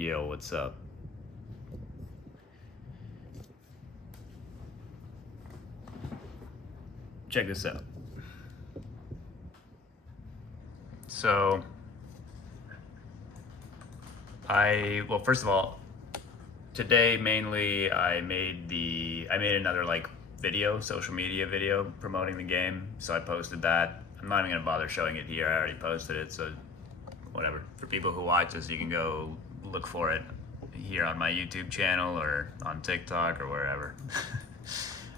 Yo, what's up? Check this out. So, well, first of all, today mainly I made another like video, social media video promoting the game. So I posted that. I'm not even gonna bother showing it here. I already posted it, so whatever. For people who watch this, you can go look for it here on my YouTube channel or on TikTok or wherever.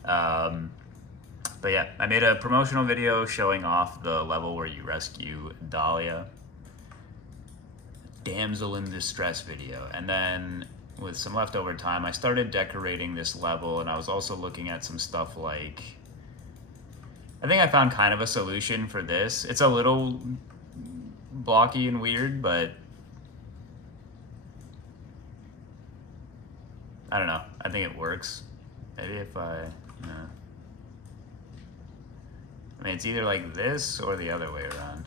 But yeah, I made a promotional video showing off the level where you rescue Dahlia. Damsel in distress video. And then with some leftover time, I started decorating this level, and I was also looking at some stuff like, I think I found kind of a solution for this. It's a little blocky and weird, but I don't know. I think it works. Maybe if I mean, it's either like this or the other way around.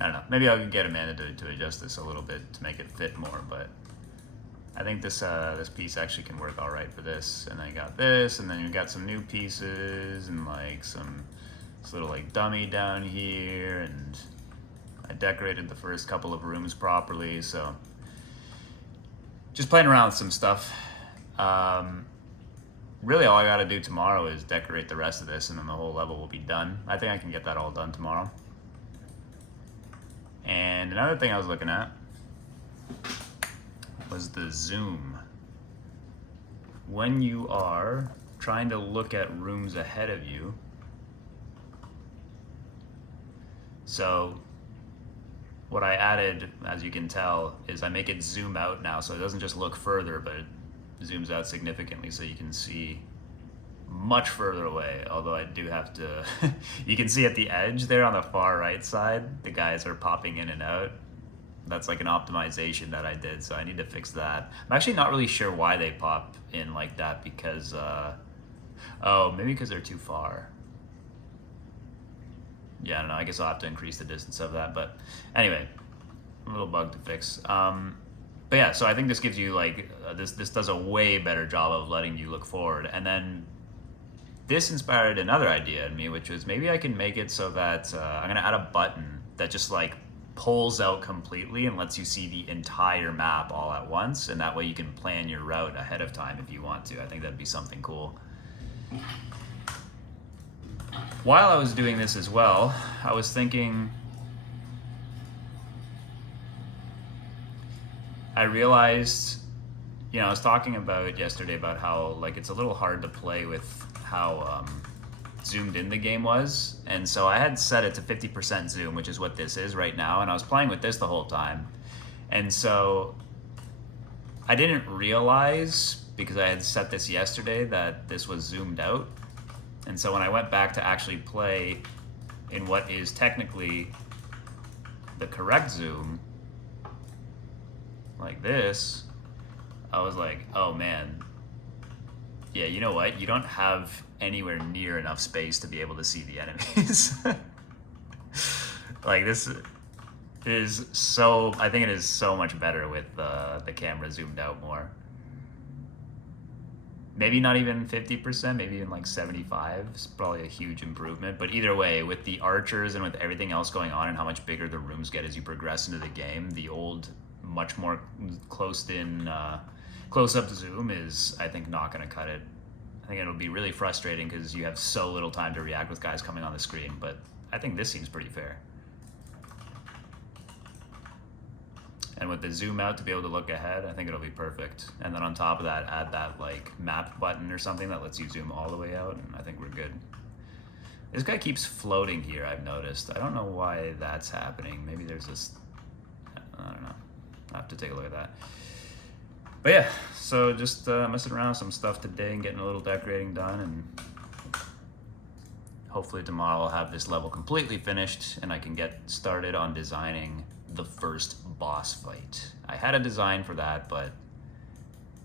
I don't know. Maybe I'll get Amanda to adjust this a little bit to make it fit more, but I think this piece actually can work all right for this. And then you got this, and then you got some new pieces, and like this little like dummy down here, and I decorated the first couple of rooms properly, so just playing around with some stuff. Really all I gotta do tomorrow is decorate the rest of this, and then the whole level will be done. I think I can get that all done tomorrow. And another thing I was looking at was the zoom. When you are trying to look at rooms ahead of you, so what I added, as you can tell, is I make it zoom out now, so it doesn't just look further, but it zooms out significantly so you can see much further away, although I do have to you can see at the edge there on the far right side, the guys are popping in and out. That's like an optimization that I did, so I need to fix that. I'm actually not really sure why they pop in like that, because oh, maybe because they're too far. Yeah, I don't know, I guess I'll have to increase the distance of that, but anyway, a little bug to fix. But yeah, so I think this gives you like, this does a way better job of letting you look forward. And then this inspired another idea in me, which was maybe I can make it so that I'm gonna add a button that just like pulls out completely and lets you see the entire map all at once. And that way you can plan your route ahead of time if you want to. I think that'd be something cool. While I was doing this as well, I was thinking, I realized, I was talking about yesterday about how like it's a little hard to play with how zoomed in the game was. And so I had set it to 50% zoom, which is what this is right now. And I was playing with this the whole time. And so I didn't realize, because I had set this yesterday, that this was zoomed out. And so when I went back to actually play in what is technically the correct zoom, like this, I was like, oh man, yeah, you know what? You don't have anywhere near enough space to be able to see the enemies. Like this is so, I think it is so much better with the camera zoomed out more. Maybe not even 50%, maybe even like 75 is probably a huge improvement. But either way, with the archers and with everything else going on and how much bigger the rooms get as you progress into the game, the old, much more close-up zoom is, I think, not going to cut it. I think it'll be really frustrating because you have so little time to react with guys coming on the screen, but I think this seems pretty fair. And with the zoom out to be able to look ahead, I think it'll be perfect. And then on top of that, add that like map button or something that lets you zoom all the way out, and I think we're good. This guy keeps floating here, I've noticed. I don't know why that's happening. Maybe there's this, I don't know. I'll have to take a look at that. But yeah, so just messing around with some stuff today and getting a little decorating done, and hopefully tomorrow I'll have this level completely finished and I can get started on designing the first boss fight. I had a design for that, but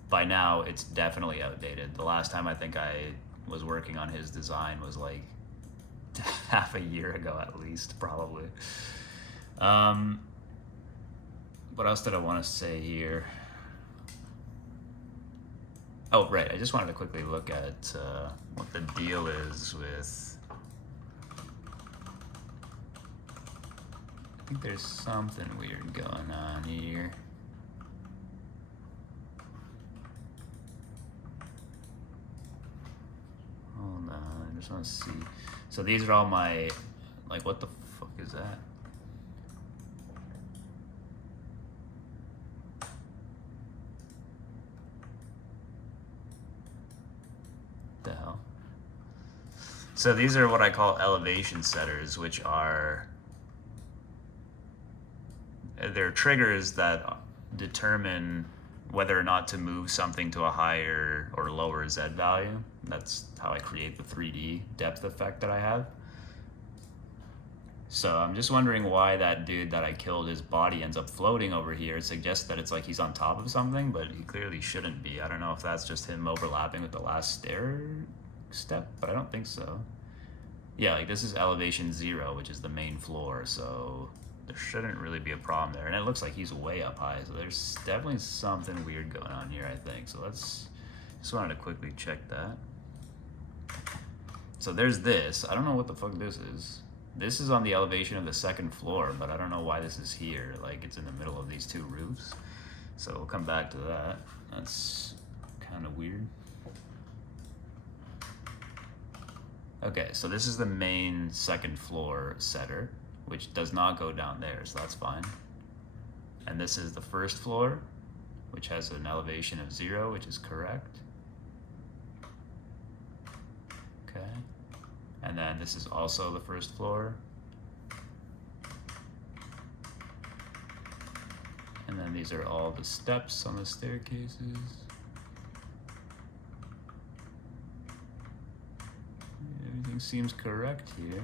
by now it's definitely outdated. The last time I think I was working on his design was like half a year ago at least, probably. What else did I want to say here? Oh, right. I just wanted to quickly look at what the deal is with. I think there's something weird going on here. Hold on, I just want to see. So these are all my, like, what the fuck is that? The hell? So these are what I call elevation setters, which are, they're triggers that determine whether or not to move something to a higher or lower Z value. That's how I create the 3D depth effect that I have. So I'm just wondering why that dude that I killed, his body ends up floating over here. It suggests that it's like he's on top of something, but he clearly shouldn't be. I don't know if that's just him overlapping with the last stair step, but I don't think so. Yeah, like this is elevation 0, which is the main floor, so there shouldn't really be a problem there. And it looks like he's way up high, so there's definitely something weird going on here, I think. So let's, just wanted to quickly check that. So there's this. I don't know what the fuck this is. This is on the elevation of the 2nd floor, but I don't know why this is here. Like, it's in the middle of these 2 roofs. So we'll come back to that. That's kind of weird. Okay, so this is the main 2nd floor setter, which does not go down there, so that's fine. And this is the 1st floor, which has an elevation of 0, which is correct. Okay. And then this is also the 1st floor. And then these are all the steps on the staircases. Everything seems correct here.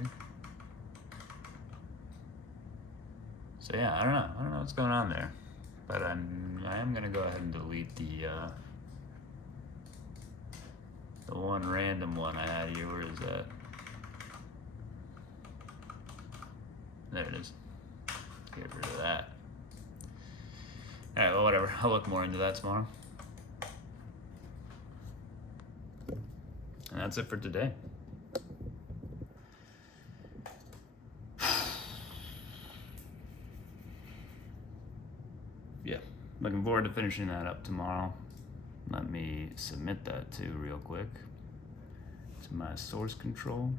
So yeah, I don't know what's going on there. But I am gonna go ahead and delete the one random one I had here. Where is that? There it is. Get rid of that. Alright, well, whatever. I'll look more into that tomorrow. And that's it for today. Yeah, looking forward to finishing that up tomorrow. Let me submit that too real quick to my source control.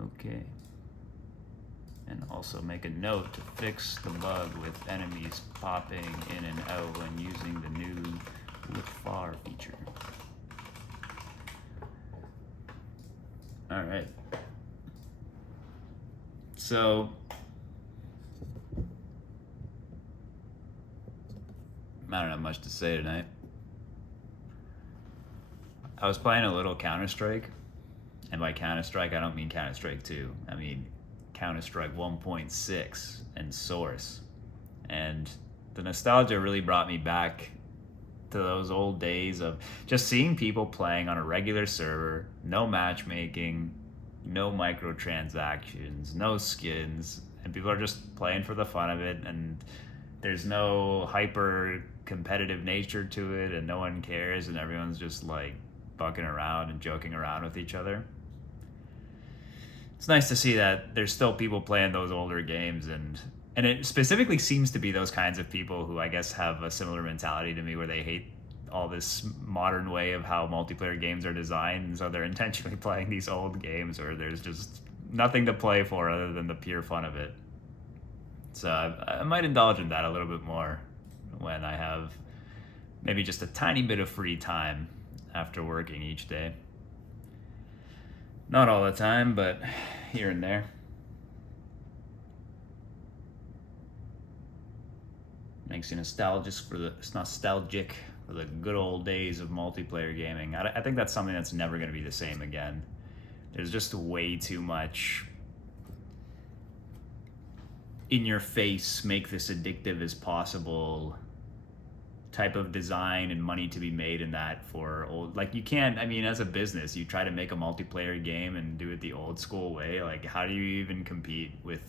Okay. And also make a note to fix the bug with enemies popping in and out when using the new look far feature. All right. So I don't have much to say tonight. I was playing a little Counter-Strike, and by Counter-Strike I don't mean Counter-Strike 2. I mean Counter-Strike 1.6 and Source. And the nostalgia really brought me back to those old days of just seeing people playing on a regular server, no matchmaking, no microtransactions, no skins, and people are just playing for the fun of it, and there's no hyper competitive nature to it, and no one cares, and everyone's just like bucking around and joking around with each other. It's nice to see that there's still people playing those older games, and it specifically seems to be those kinds of people who I guess have a similar mentality to me, where they hate all this modern way of how multiplayer games are designed, and so they're intentionally playing these old games where there's just nothing to play for other than the pure fun of it. So I might indulge in that a little bit more when I have maybe just a tiny bit of free time after working each day. Not all the time, but here and there. Makes you nostalgic for the good old days of multiplayer gaming. I think that's something that's never going to be the same again. There's just way too much in your face, make this addictive as possible type of design and money to be made in that for old, like you can't, I mean, as a business you try to make a multiplayer game and do it the old school way, like how do you even compete with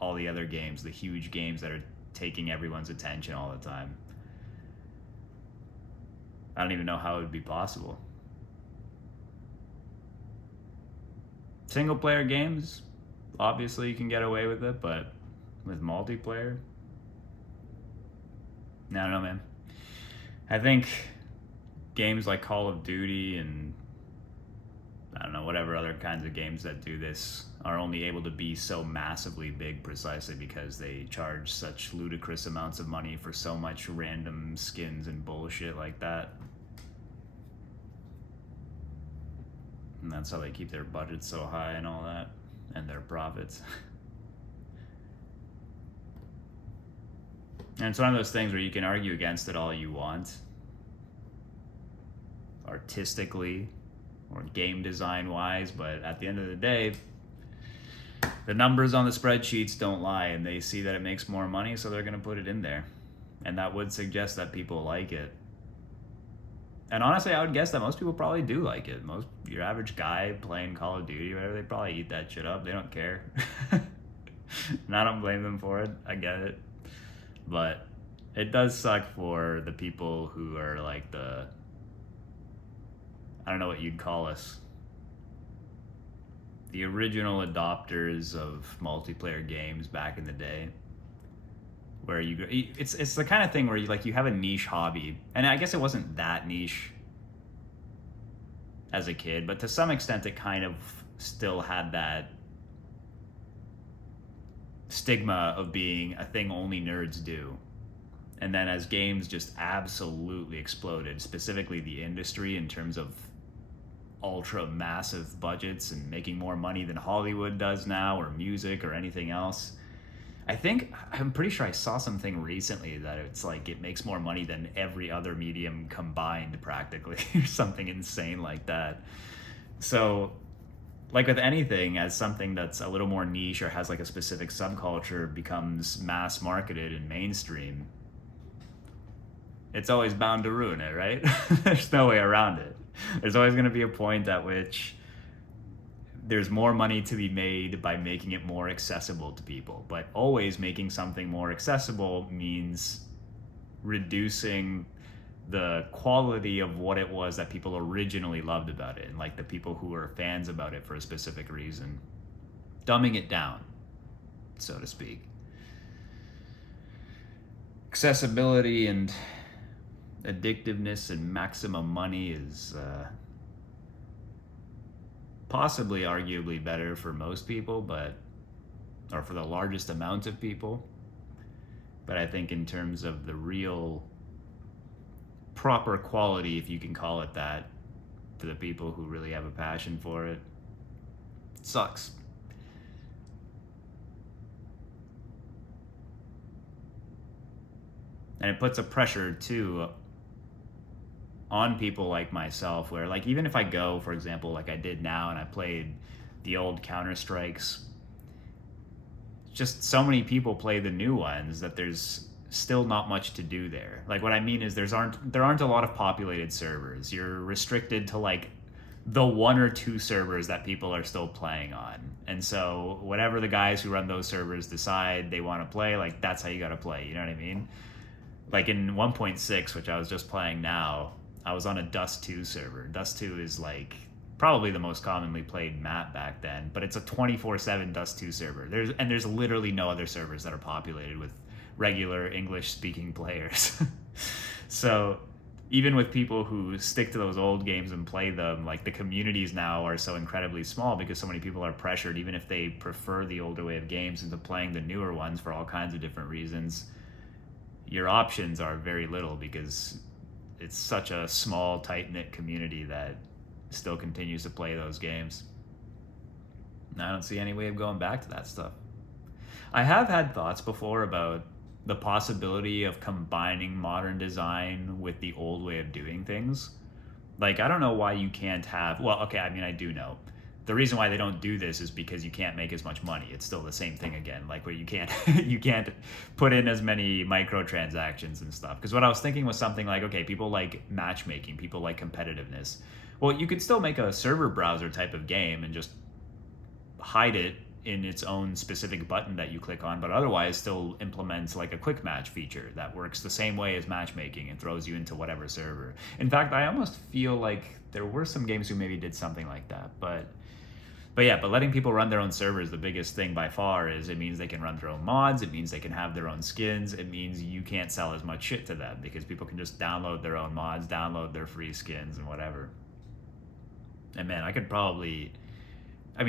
all the other games, the huge games that are taking everyone's attention all the time? I don't even know how it would be possible. Single player games, obviously you can get away with it, but with multiplayer, I don't know, man. I think games like Call of Duty and I don't know, whatever other kinds of games that do this are only able to be so massively big precisely because they charge such ludicrous amounts of money for so much random skins and bullshit like that. And that's how they keep their budgets so high and all that, and their profits. And it's one of those things where you can argue against it all you want, artistically or game design wise, but at the end of the day, the numbers on the spreadsheets don't lie, and they see that it makes more money, so they're going to put it in there. And that would suggest that people like it. And honestly, I would guess that most people probably do like it. Your average guy playing Call of Duty or whatever, they probably eat that shit up. They don't care. And I don't blame them for it. I get it. But it does suck for the people who are like I don't know what you'd call us, the original adopters of multiplayer games back in the day, where it's the kind of thing where you have a niche hobby, and I guess it wasn't that niche as a kid, but to some extent it kind of still had that stigma of being a thing only nerds do. And then as games just absolutely exploded, specifically the industry in terms of ultra massive budgets and making more money than Hollywood does now, or music or anything else. I'm pretty sure I saw something recently that it's like it makes more money than every other medium combined practically, or something insane like that. So like with anything, as something that's a little more niche or has like a specific subculture becomes mass marketed and mainstream, it's always bound to ruin it, right? There's no way around it. There's always going to be a point at which there's more money to be made by making it more accessible to people. But always making something more accessible means reducing the quality of what it was that people originally loved about it, and like the people who were fans about it for a specific reason. Dumbing it down, so to speak. Accessibility and addictiveness and maximum money is possibly arguably better for most people, or for the largest amount of people. But I think in terms of the real proper quality, if you can call it that, to the people who really have a passion for it, it sucks. And it puts a pressure too on people like myself, where like even if I go, for example, like I did now, and I played the old Counter-Strikes, just so many people play the new ones that there's still not much to do there. Like what I mean is there aren't a lot of populated servers. You're restricted to like the one or two servers that people are still playing on. And so whatever the guys who run those servers decide they want to play, like that's how you got to play, you know what I mean? Like in 1.6, which I was just playing now, I was on a Dust 2 server. Dust 2 is like probably the most commonly played map back then, but it's a 24/7 Dust 2 server. There's literally no other servers that are populated with regular English speaking players. So even with people who stick to those old games and play them, like the communities now are so incredibly small because so many people are pressured, even if they prefer the older way of games, into playing the newer ones for all kinds of different reasons. Your options are very little because it's such a small, tight-knit community that still continues to play those games. And I don't see any way of going back to that stuff. I have had thoughts before about the possibility of combining modern design with the old way of doing things. Like, I don't know why you can't have, well, okay, I mean, I do know. the reason why they don't do this is because you can't make as much money. It's still the same thing again, like where you can't you can't put in as many microtransactions and stuff. Because what I was thinking was something like, okay, people like matchmaking, people like competitiveness. Well, you could still make a server browser type of game and just hide it in its own specific button that you click on, but otherwise still implements like a quick match feature that works the same way as matchmaking and throws you into whatever server. In fact, I almost feel like there were some games who maybe did something like that, but yeah, but letting people run their own servers, the biggest thing by far is it means they can run their own mods, it means they can have their own skins, it means you can't sell as much shit to them because people can just download their own mods, download their free skins and whatever. And man,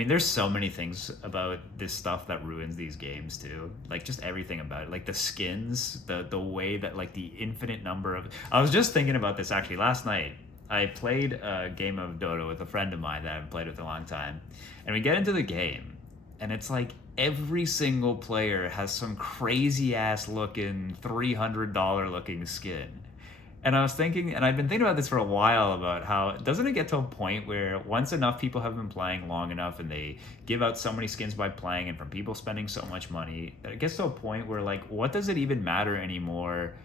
there's so many things about this stuff that ruins these games too. Like just everything about it. Like the skins, the way that like the infinite number of... I was just thinking about this actually last night. I played a game of Dota with a friend of mine that I haven't played with in a long time. And we get into the game and it's like every single player has some crazy ass looking $300 looking skin. And I was thinking, and I've been thinking about this for a while, about how doesn't it get to a point where once enough people have been playing long enough and they give out so many skins by playing and from people spending so much money, that it gets to a point where like, what does it even matter anymore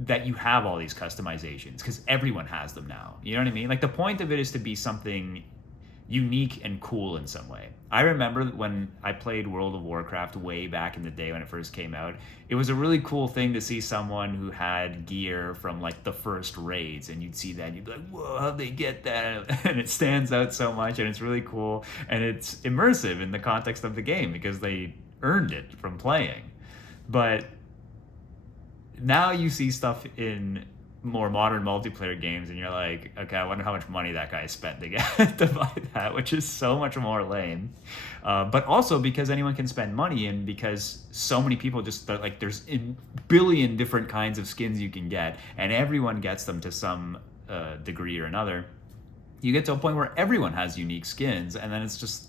that you have all these customizations? Because everyone has them now. You know what I mean? Like the point of it is to be something unique and cool in some way. I remember when I played World of Warcraft way back in the day when it first came out, it was a really cool thing to see someone who had gear from like the first raids, and you'd see that and you'd be like, whoa, how'd they get that? And it stands out so much and it's really cool and it's immersive in the context of the game because they earned it from playing. But now you see stuff in more modern multiplayer games and you're like, okay, I wonder how much money that guy spent to get to buy that, which is so much more lame. But also because anyone can spend money, and because so many people just like, there's a billion different kinds of skins you can get and everyone gets them to some degree or another. You get to a point where everyone has unique skins, and then it's just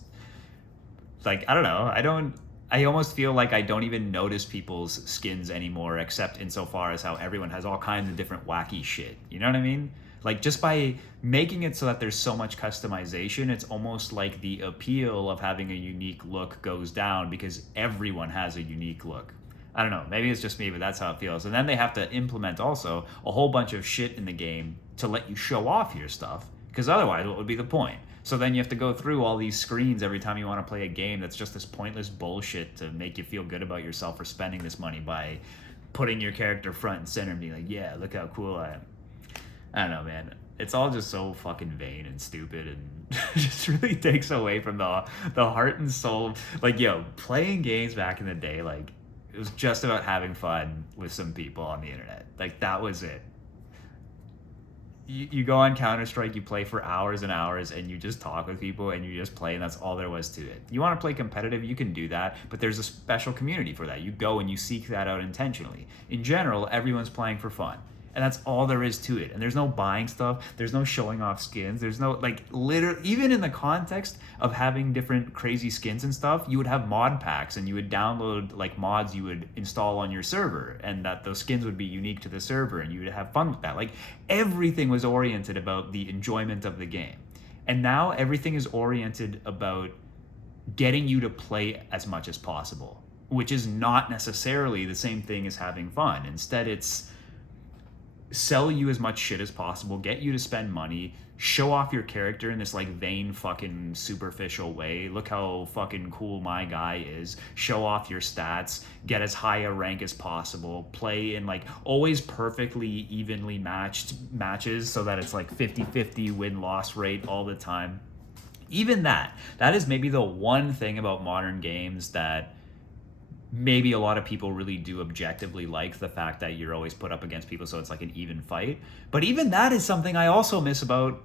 like, I don't know, I almost feel like I don't even notice people's skins anymore, except insofar as how everyone has all kinds of different wacky shit. You know what I mean? Like just by making it so that there's so much customization, it's almost like the appeal of having a unique look goes down because everyone has a unique look. I don't know, maybe it's just me, but that's how it feels. And then they have to implement also a whole bunch of shit in the game to let you show off your stuff, because otherwise what would be the point? So then you have to go through all these screens every time you want to play a game that's just this pointless bullshit to make you feel good about yourself for spending this money by putting your character front and center and being like, yeah, look how cool I am. I don't know, man. It's all just so fucking vain and stupid and just really takes away from the heart and soul. Like, yo, playing games back in the day, like, it was just about having fun with some people on the internet. Like, that was it. You go on Counter-Strike, you play for hours and hours, and you just talk with people, and you just play, and that's all there was to it. You want to play competitive, you can do that, but there's a special community for that. You go and you seek that out intentionally. In general, everyone's playing for fun, and that's all there is to it. And there's no buying stuff, there's no showing off skins, there's no, like, literally, even in the context of having different crazy skins and stuff, you would have mod packs, and you would download, like, mods you would install on your server, and that those skins would be unique to the server, and you would have fun with that. Like, everything was oriented about the enjoyment of the game. And now everything is oriented about getting you to play as much as possible, which is not necessarily the same thing as having fun. Instead, it's sell you as much shit as possible, get you to spend money, show off your character in this like vain fucking superficial way. Look how fucking cool my guy is. Show off your stats, get as high a rank as possible, play in like always perfectly evenly matched matches so that it's like 50-50 win-loss rate all the time. Even that is maybe the one thing about modern games that maybe a lot of people really do objectively like, the fact that you're always put up against people, so it's like an even fight. But even that is something I also miss about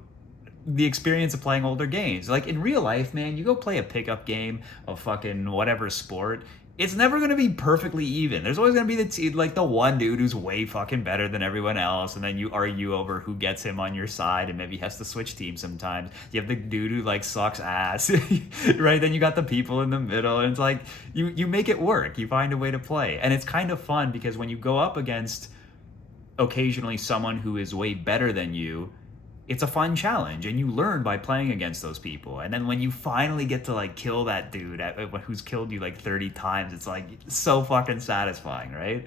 the experience of playing older games. Like in real life, man, you go play a pickup game of fucking whatever sport, it's never going to be perfectly even. There's always going to be the one dude who's way fucking better than everyone else, and then you argue over who gets him on your side and maybe has to switch teams sometimes. You have the dude who like sucks ass, right? Then you got the people in the middle, and it's like you make it work. You find a way to play. And it's kind of fun because when you go up against occasionally someone who is way better than you, it's a fun challenge, and you learn by playing against those people. And then when you finally get to like kill that dude who's killed you like 30 times, it's like so fucking satisfying, right?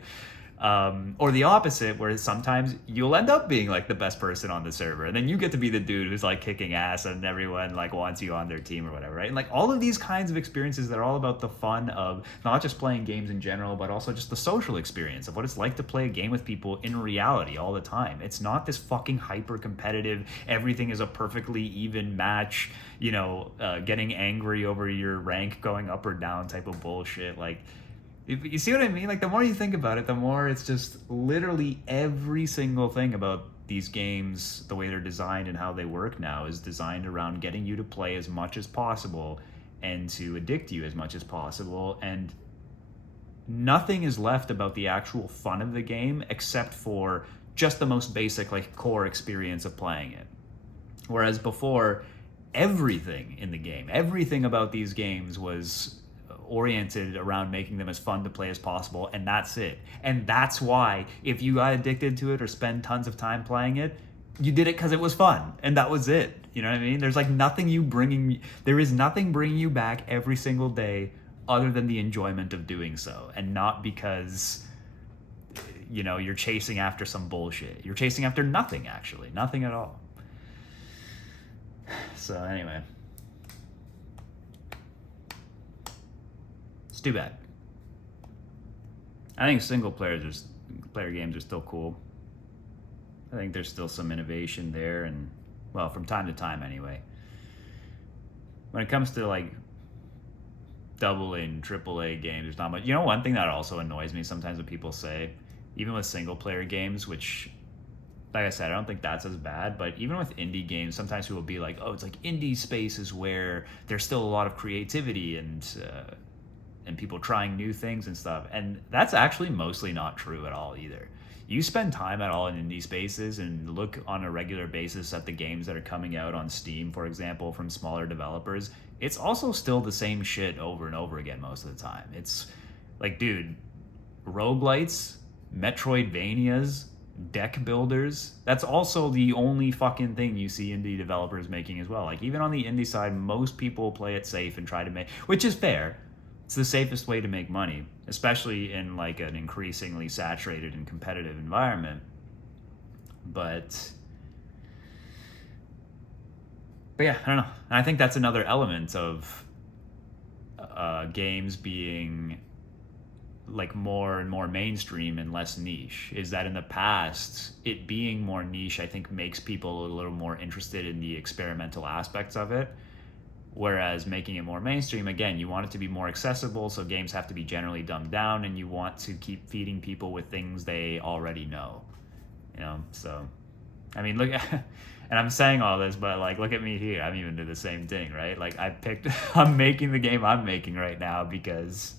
Or the opposite, where sometimes you'll end up being like the best person on the server, and then you get to be the dude who's like kicking ass, and everyone like wants you on their team or whatever, right? And like all of these kinds of experiences that are all about the fun of not just playing games in general, but also just the social experience of what it's like to play a game with people in reality all the time. It's not this fucking hyper competitive, everything is a perfectly even match, getting angry over your rank going up or down type of bullshit. Like, you see what I mean? Like, the more you think about it, the more it's just literally every single thing about these games, the way they're designed and how they work now, is designed around getting you to play as much as possible and to addict you as much as possible. And nothing is left about the actual fun of the game except for just the most basic, like, core experience of playing it. Whereas before, everything in the game, everything about these games was oriented around making them as fun to play as possible, and that's it. And that's why if you got addicted to it or spend tons of time playing it, you did it because it was fun, and that was it. You know what I mean? There is nothing bringing you back every single day other than the enjoyment of doing so, and not because you're chasing after some bullshit. You're chasing after nothing, actually, nothing at all. So anyway, it's too bad. I think single player games are still cool. I think there's still some innovation there, and well, from time to time anyway. When it comes to like AA and AAA games, there's not much. One thing that also annoys me sometimes when people say, even with single player games, which, like I said, I don't think that's as bad, but even with indie games, sometimes people will be like, oh, it's like indie space is where there's still a lot of creativity and people trying new things and stuff. And that's actually mostly not true at all either. You spend time at all in indie spaces and look on a regular basis at the games that are coming out on Steam, for example, from smaller developers, it's also still the same shit over and over again most of the time. It's like, dude, roguelites, Metroidvanias, deck builders, that's also the only fucking thing you see indie developers making as well. Like, even on the indie side, most people play it safe and try to make, which is fair. It's the safest way to make money, especially in like an increasingly saturated and competitive environment. But yeah, I don't know. And I think that's another element of games being like more and more mainstream and less niche, is that in the past, it being more niche, I think, makes people a little more interested in the experimental aspects of it. Whereas making it more mainstream, again, you want it to be more accessible, so games have to be generally dumbed down, and you want to keep feeding people with things they already know. So, I mean, look, and I'm saying all this, but like, look at me here. I'm even doing the same thing, right? Like, I'm making the game I'm making right now because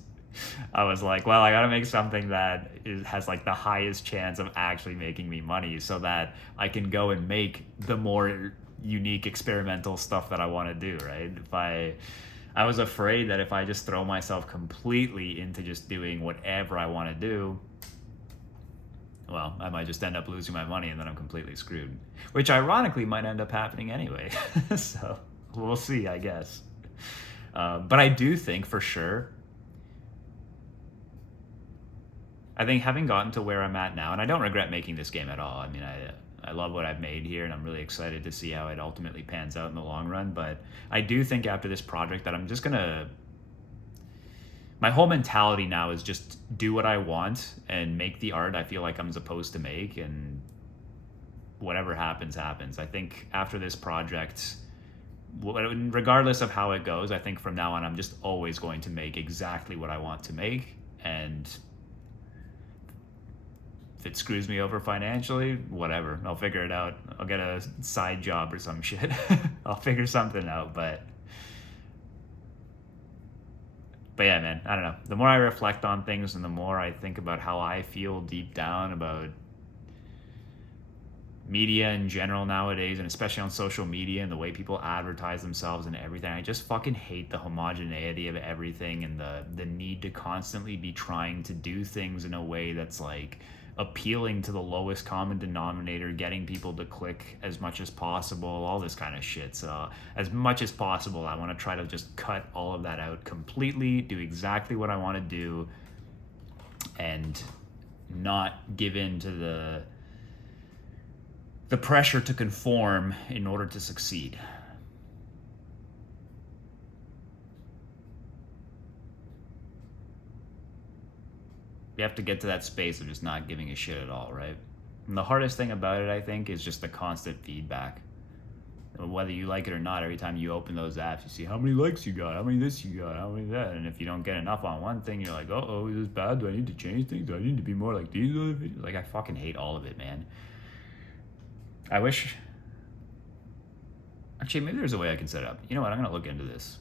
I was like, well, I gotta make something that has like the highest chance of actually making me money, so that I can go and make the more unique experimental stuff that I want to do, right? If I was afraid that if I just throw myself completely into just doing whatever I want to do, well, I might just end up losing my money and then I'm completely screwed, which ironically might end up happening anyway. So we'll see, I guess. But I do think for sure, I think having gotten to where I'm at now, and I don't regret making this game at all. I mean, I love what I've made here, and I'm really excited to see how it ultimately pans out in the long run. But I do think after this project that I'm just gonna, my whole mentality now is just do what I want and make the art I feel like I'm supposed to make, and whatever happens, happens. I think after this project, regardless of how it goes, I think from now on I'm just always going to make exactly what I want to make, and if it screws me over financially, whatever. I'll figure it out. I'll get a side job or some shit. I'll figure something out, but yeah, man, I don't know. The more I reflect on things and the more I think about how I feel deep down about media in general nowadays, and especially on social media and the way people advertise themselves and everything, I just fucking hate the homogeneity of everything and the need to constantly be trying to do things in a way that's like, appealing to the lowest common denominator, getting people to click as much as possible, all this kind of shit. So as much as possible, I want to try to just cut all of that out completely, do exactly what I want to do, and not give in to the pressure to conform in order to succeed. You have to get to that space of just not giving a shit at all, right? And the hardest thing about it, I think, is just the constant feedback. Whether you like it or not, every time you open those apps, you see how many likes you got, how many this you got, how many that. And if you don't get enough on one thing, you're like, oh, is this bad? Do I need to change things? Do I need to be more like these other videos? Like, I fucking hate all of it, man. I wish... Actually, maybe there's a way I can set it up. You know what? I'm going to look into this.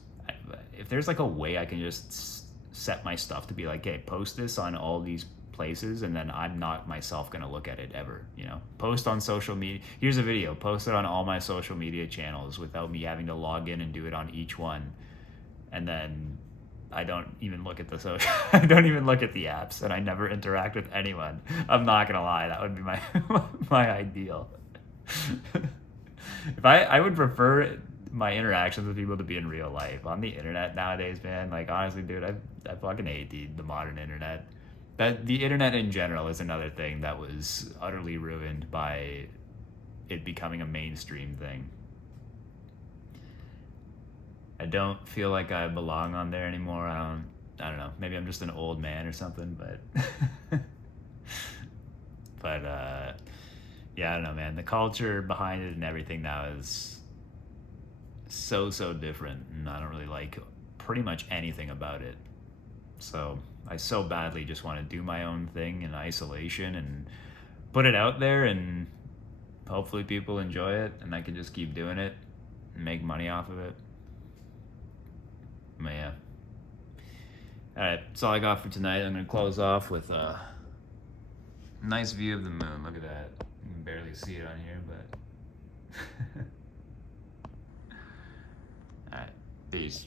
If there's like a way I can just set my stuff to be like, hey, post this on all these places, and then I'm not myself going to look at it ever, you know? Post on social media. Here's a video. Post it on all my social media channels without me having to log in and do it on each one. And then I don't even look at the social... I don't even look at the apps, and I never interact with anyone. I'm not going to lie. That would be my my ideal. If I would prefer my interactions with people to be in real life. On the internet nowadays, man, like, honestly, dude, I fucking hate the modern internet. That the internet in general is another thing that was utterly ruined by it becoming a mainstream thing. I don't feel like I belong on there anymore. I don't know. Maybe I'm just an old man or something, but but yeah, I don't know, man. The culture behind it and everything now is so different, and I don't really like pretty much anything about it. So I so badly just want to do my own thing in isolation and put it out there, and hopefully people enjoy it, and I can just keep doing it and make money off of it. But yeah. Alright, that's all I got for tonight. I'm going to close off with a nice view of the moon. Look at that. You can barely see it on here, but... Alright, peace.